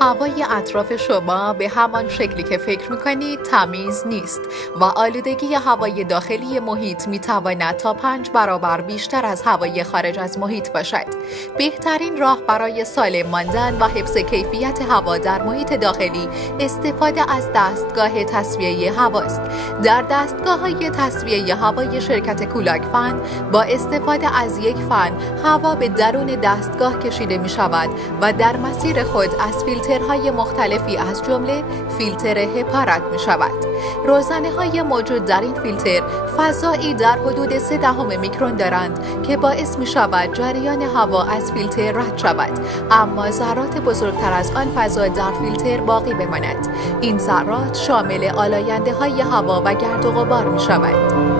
هوای اطراف شما به همان شکلی که فکر می‌کنید تمیز نیست و آلودگی هوای داخلی محیط می‌تواند تا 5 برابر بیشتر از هوای خارج از محیط باشد. بهترین راه برای سالم ماندن و حفظ کیفیت هوا در محیط داخلی استفاده از دستگاه تصفیه هواست. در دستگاه‌های تصفیه هوای شرکت کولاک فن با استفاده از یک فن هوا به درون دستگاه کشیده می‌شود و در مسیر خود از فیلترهای مختلفی از جمله فیلتر هپا رد می شود. روزنه‌های موجود در این فیلتر فضایی در حدود 0.3 میکرون دارند که باعث می شود جریان هوا از فیلتر رد شود، اما ذرات بزرگتر از آن فضا در فیلتر باقی بماند. این ذرات شامل آلاینده‌های هوا و گرد و غبار می شود.